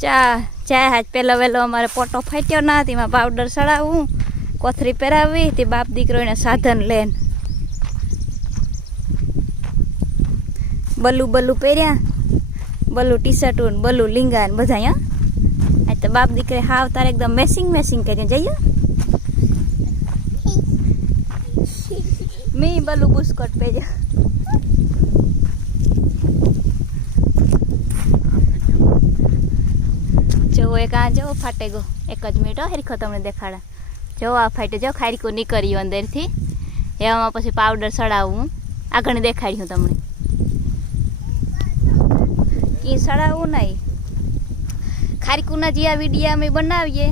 ચા ચા હાજ પહેલો વહેલો અમારે પોટો ફાટ્યો ના તેમાં પાવડર સડાવવું કોથરી પહેરાવી તે બાપ દીકરો એને સાધન લેન. બલુ બલુ પહેર્યા બલુ ટી શર્ટું ને બલ્લુ લીંગા ને બધા હા. તો બાપ દીકરે હાવ તારે એકદમ મેસિંગ મેસિંગ કરીને જઈએ મી બલુ બુસ્કોટ પહેર્યા. જો એક આ જો ફાટે ગયો. એક જ મિનિટ હરખો તમને દેખાડા. જો આ ફાટે જો ખારીકું નીકળ્યું અંદરથી. એવામાં પછી પાવડર સડાવવું આગળ દેખાડ્યું તમને. ઈ સડાવવું નહીં. ખારીકુના જે આ વિડીયા અમે બનાવીએ,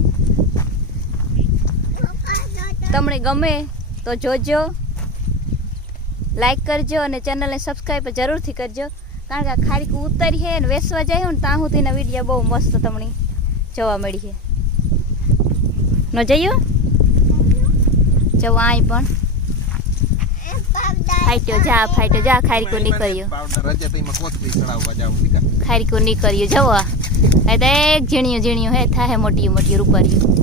તમને ગમે તો જોજો લાઈક કરજો અને ચેનલને સબસ્ક્રાઈબ જરૂરથી કરજો. કારણ કે ખારીકું ઉતરી હે ને વેસવા જાય ને, ત્યાં સુધીના વીડિયો બહુ મસ્ત તમને જોવા મળી છે. ન જઈએ જવા અહીં પણ. ફાટ્યો જા ફાટ્યો જા ખારીકો નીકળ્યો. ખારીકો નીકળ્યો જાવ. એ તો એક ઝીણિયું ઝીણિયું હે થાય મોટી મોટી રૂપર્યું.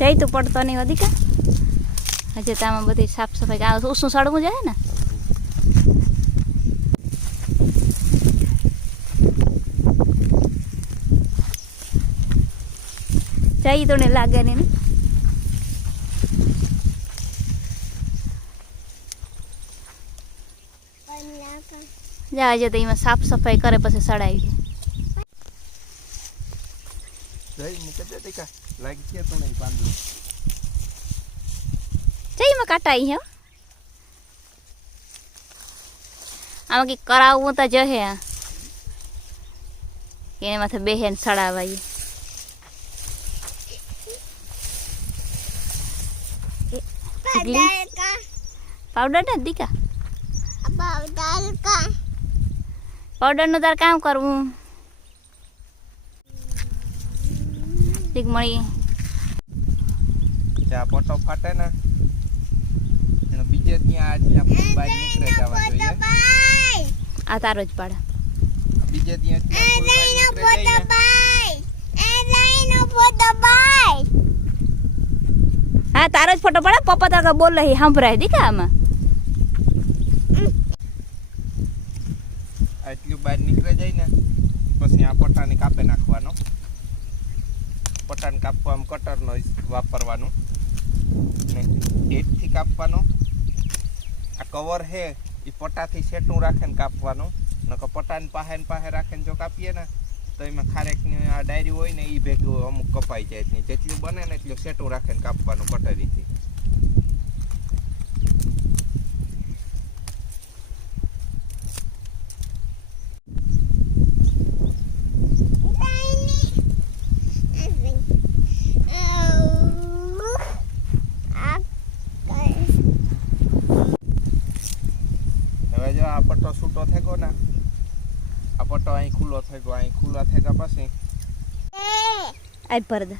જઈ તું પડતો નહીં વધી હજી તામાં બધી સાફ સફાઈ આ ઉસું સડવું જાય ને? જઈ તો ને લાગે ને જા હજી તો એમાં સાફ સફાઈ કરે પછી સડાવી જાય લાગી ગયા તો નહીં પાંદડું. એમાં કાટાઈ હે? આમાં કંઈક કરાવવું તો જહે. એને માથે બેહે સડાવાય પાવડર ને દીકા પાવડરનું તાર કામ કરવું? મળી. જ્યાં પોટો ફાટે ને એનો બીજે ત્યાં આ જ્યાં બહાર નીકળે જવા જોઈએ. આ તારો જ પાડે. બીજે ત્યાં ત્યાં ફૂલ બહાર નીકળે જાય ને હા તારો જ ફોટો પડે. પપ્પા તાર બોલે હી સંભળાય દીકા આમાં. આટલું બહાર નીકળે જાય ને પછી આ પટ્ટાને કાપે નાખવાનો. પટ્ટાને કાપવામાં કટરનો વાપરવાનું. ને એટથી કાપવાનો. આ કવર હે એ પટ્ટાથી સેટું રાખીને કાપવાનું. નકર પટ્ટાની પાસે પાસે રાખીને જો કાપીએ ને, તો એમાં ખારેકની આ ડાયરી હોય ને એ ભેગું અમુક કપાઈ જાય. જેટલું બને ને એટલું સેટું રાખીને કાપવાનું કટરીથી હવે જો આ પટ્ટો છૂટો થઈ ગયો ને આ પટ્ટો અહીં ખુલ્લો થઈ ગયો અહીં ખુલ્લા થઈ ગયા પછી આજ ભર દે.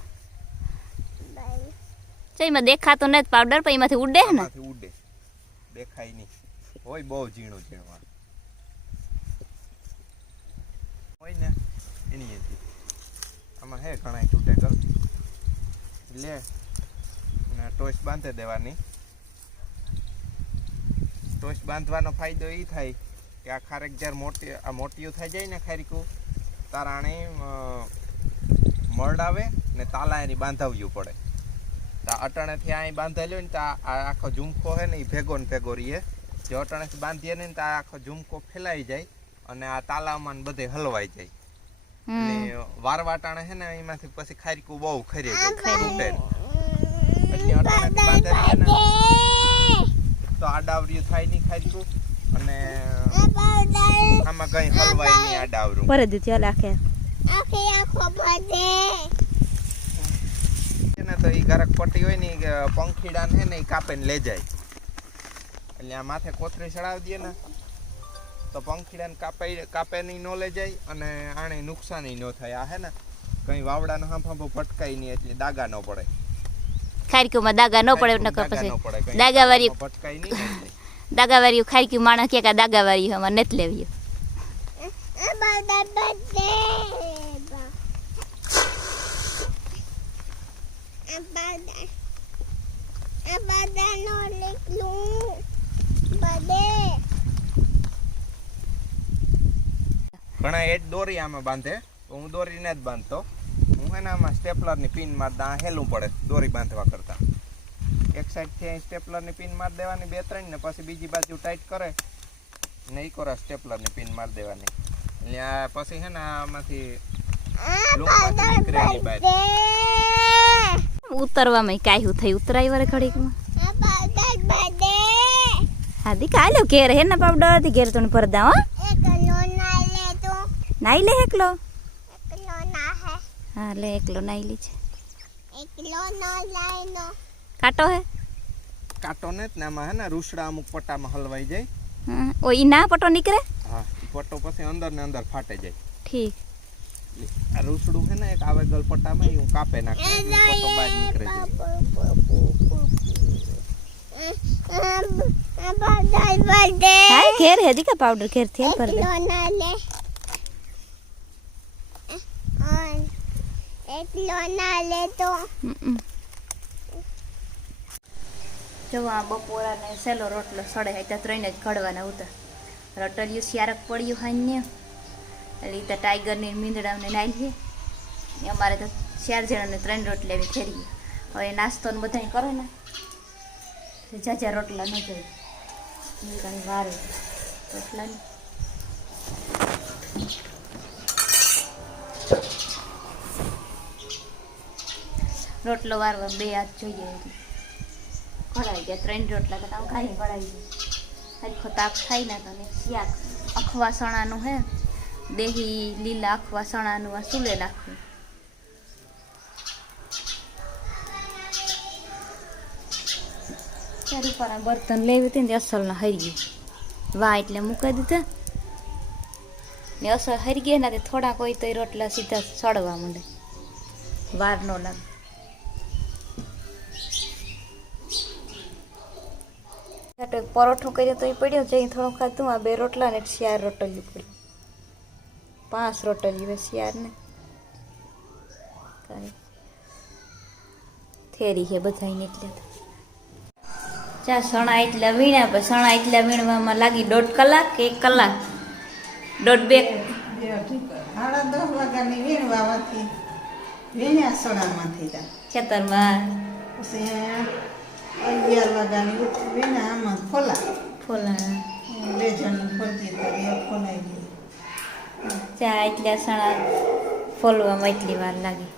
તો એમાં દેખાતો નથી પાવડર પણ એમાંથી ઉડે ને? ઉડે. દેખાય નહીં. હોય બહુ ઝીણું ઝીણું હોય ને એની આમાં હે ઘણા ટૂટેકલ લે ને ટોચ બાંધી દેવાની. ટોચ બાંધવાનો ફાયદો એ થાય કે આ ખારેક જ્યારે મોટી આ મોટીયું થઈ જાય ને ખારીકું તારાણે મળ આવે ને તાલા એની બાંધાવ્યું પડે. તો અટાણેથી અહીં બાંધેલું ને તો આ આખો ઝુમકો છે ને એ ભેગો ને ભેગો રહીએ જે અટાણેથી બાંધીએ ને તો આ આખો ઝુમકો ફેલાઈ જાય અને આ તાલામાં ને બધે હલવાઈ જાય. એટલે વારવાટાણે છે ને એમાંથી પછી ખારીકું બહુ ખરી જાય એટલે અટાણેથી બાંધે ને તો આડાવર્યું થાય નહીં ખારીકું અને આમાં કઈ હલવાય નહીં આડાવરું ભરે દીધી હાલ આખે છે ને તો એ ગરક પટ્ટી હોય ને ઈ પંખીડા છે ને એ કાપે ને લઈ જાય. એટલે આ માથે કોથળી ચડાવી દઈએ ને તો પંખીડાને કાપે કાપે નહીં ન લઈ જાય અને આને નુકસાન ન થાય. આ હે ને કંઈ વાવડાનો હાંફ હાંફો ભટકાય નહીં એટલે દાગા ન પડે. ખારીકુમાં દાગા ન પડે નકર પછી દાગાવાળી. દાગાવાળી ખારીકી માણસ કે દાગાવાળી અમારે નથી લેવી ઘણા એડ દોરી આમાં બાંધે હું દોરીને જ બાંધતો હું આમાં સ્ટેપલરની પિન મારતા આ હેલું પડે દોરી બાંધવા કરતા એક સાઈડથી અહીં સ્ટેપલરની પિન મારી દેવાની બે ત્રણ ને પછી બીજી બાજુ ટાઈટ કરે ને ઈ કોરા સ્ટેપલરની પિન મારી દેવાની એટલે આ પછી હે ને આમાંથી ઉતરવામાં કાયું થઈ ઉતરાય વરે ઘડીકમાં હા દી કાલ્યો ઘેર હે ના પાવડરથી ઘેર તો ભરદા હો નાઈ લે એકલો હા લે એકલો નાઈ લી છે કાટો હે કાટો ને જ ને આમાં હે ને રૂસડા અમુક પટ્ટામાં હલવાઈ જાય હા ઓ ઈ ના પટો નીકળે હા પટો પટ્ટો પછી અંદર ને અંદર ફાટે જાય ઠીક આ રૂસડું હે ને એક આવે ગલ પટ્ટામાં ઈ હું કાપે નાખે પટો પટ્ટો બહાર નીકળે જાય હા ઘેર હે દીકા પાવડર ઘેરથી હે ના લેતો જો આ બપોરા ને સેલો રોટલો સડે હોય ત્યાં ત્રણ જ ઘડવાના ઉતર રટલિયું શિયારક પડ્યું હાન્ય એટલે ઈ તો ટાઈગરની મીંદડાને નાઈ છે ને અમારે તો ચાર જણાને ત્રણ રોટલી એવી ફેરીએ હવે નાસ્તો ને બધાય કરે ને. જાજા રોટલા ન જોઈએ મીંદડાની વારે રોટલાની. રોટલો વારવા બે હાથ જોઈએ એટલે. કઢાઈ ગયા ત્રણ રોટલા કરતા. ખાઈ કઢાઈ ગયા હરખો તાપ ખાઈ ના તો ને શાક અખવા સણાનું હે, દેહી લીલા અખવા સણાનું આ સુલે નાખવું. ચાર ઉપર બર્તન લેવી હતી ને અસલના હરી ગયું. વા એટલે મૂકી દીધા. ને અસલ હરી ગયા ને તે થોડાક હોય તો રોટલા સીધા સડવા માંડે. વાર ન લાગે. તો એક પરોઠો કર્યો તો એ પડ્યો જઈ થોડું ખાધું આ બે રોટલા ને એક શિયાર રોટલી પડ્યું પાંચ રોટલ્યું હવે શિયાર ને થેરી છે બધાને એટલે ચા સણા એટલા વીણ્યા પછી સણા એટલા વીણવામાં લાગી દોઢ કલાક કે એક કલાક? દોઢ બે સાડા દસ વાગ્યાની વીણવામાંથી વીણ્યા સણામાંથી ખેતરમાં. પછી અગિયાર વાગ્યાની આમાં ખોલા. ફોલા બે જણ ફરતી કરી ખોલાઈ ગઈ. ચા એટલા સણા ફોલવામાં એટલી વાર લાગી.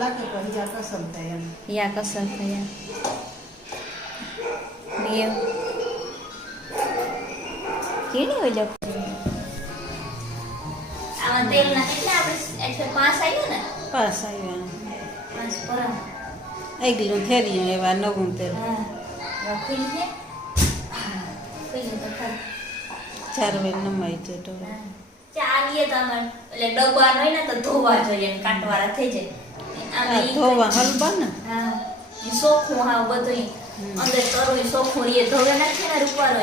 લાગે પણ જ્યાં કસમ થાય યા કસર થયા ને એમ. હોય લોકો? આમાં તેલ ના આપણે એટલે પાંચ આવ્યું ને? પાસ આવ્યું. પાંચ પરા આગલું થેર્યું એવા નવું તેલ ચાર વાર નમાઈ છે તો ચાલીએ એટલે ડબ્બા હોય ને તો ધોવા જોઈએ કાંટવાળા થઈ જાય ધોવા હલબા ને હા સોખું હા બધું અંદર તરું સોખું એ ધોવે નાખીએ ને રૂપારો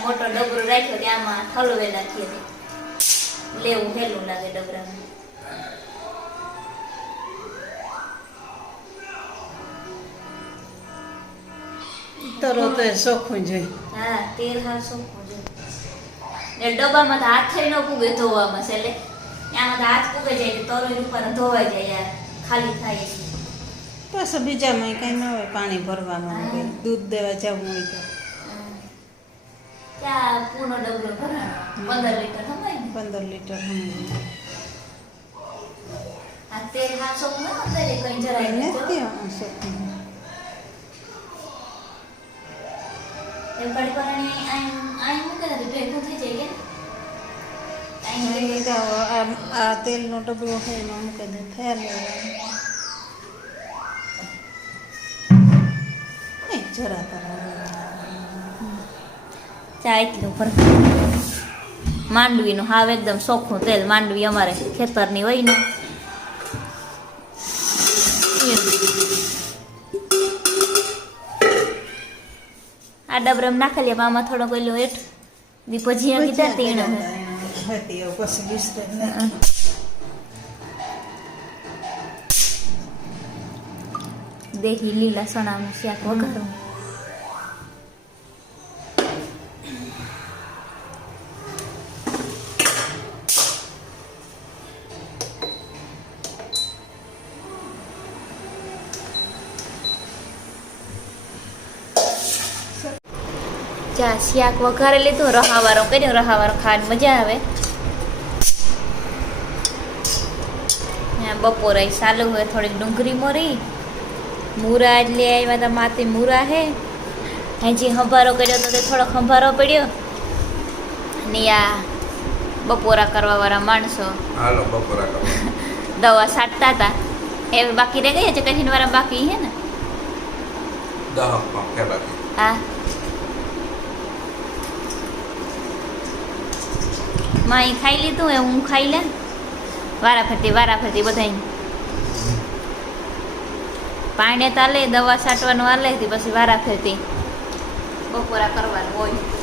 મોટો ડબરો રાખ્યો ત્યાંમાં ઠલવે નાખીએ તે લેવું હેલું લાગે ડબરામાં તરો તો એ ચોખ્ખું જોઈ હા તેલ હાર સોખું જોઈએ ડબ્બામાં હાથ થઈ ન પૂગે ધોવામાં છે એટલે આમાં હાથ પૂગે જાય એટલે ઉપર ધોવાઈ જાય યાર ખાલી થાય બસ બીજામાં કઈ ન હોય પાણી ભરવામાં દૂધ દેવા જવું હોય તો. ત્યાં પૂર્ણ ડબરો ભરાણો પંદર લીટર થવાય પંદર લીટર આ તેલ હા સોખું ના એ જરાય નથી આ ચોખ્ખું એ કડી પરણે આઈ આઈ ભેગું થઈ જાય કે? તો આ તેલનો ડબલો હોય એમાં મૂકી દે થયા જરા ચા એટલું પર માંડવીનું હાવ એકદમ સોખું તેલ. માંડવી અમારે ખેતરની હોય ને. આ બ્રમ નાખેલી લે મામા થોડોક ઓલું હેઠ. દી આ કીધા તીણ. હતી પછી બિસ્તર દેહી લીલા સણાનું શાક વઘારું. ચા શિયાક વઘારે લીધું રહાવારો કર્યો રહાવારો ખાવાની મજા આવે. બપોરે ચાલુ હોય થોડીક ડુંગળી મોરી મૂરા જ લઈ આવ્યા હતા માથે મૂરા હે. હજી હંભારો કર્યો તો તે થોડોક હંભારો પડ્યો. ને આ બપોરા કરવાવાળા માણસો. હાલો બપોરા દવા સાટતા હતા એ બાકી રહી ગઈ છે કઠિન વાળા બાકી હે ને? હા. માં અહીં ખાઈ લીધું એ હું ખાઈ લે. વારા ફરતી વારા ફરતી બધાય પાણી તાલે દવા છાંટવાનું આલે, પછી વારા ફરતી બપોરા કરવાનું હોય.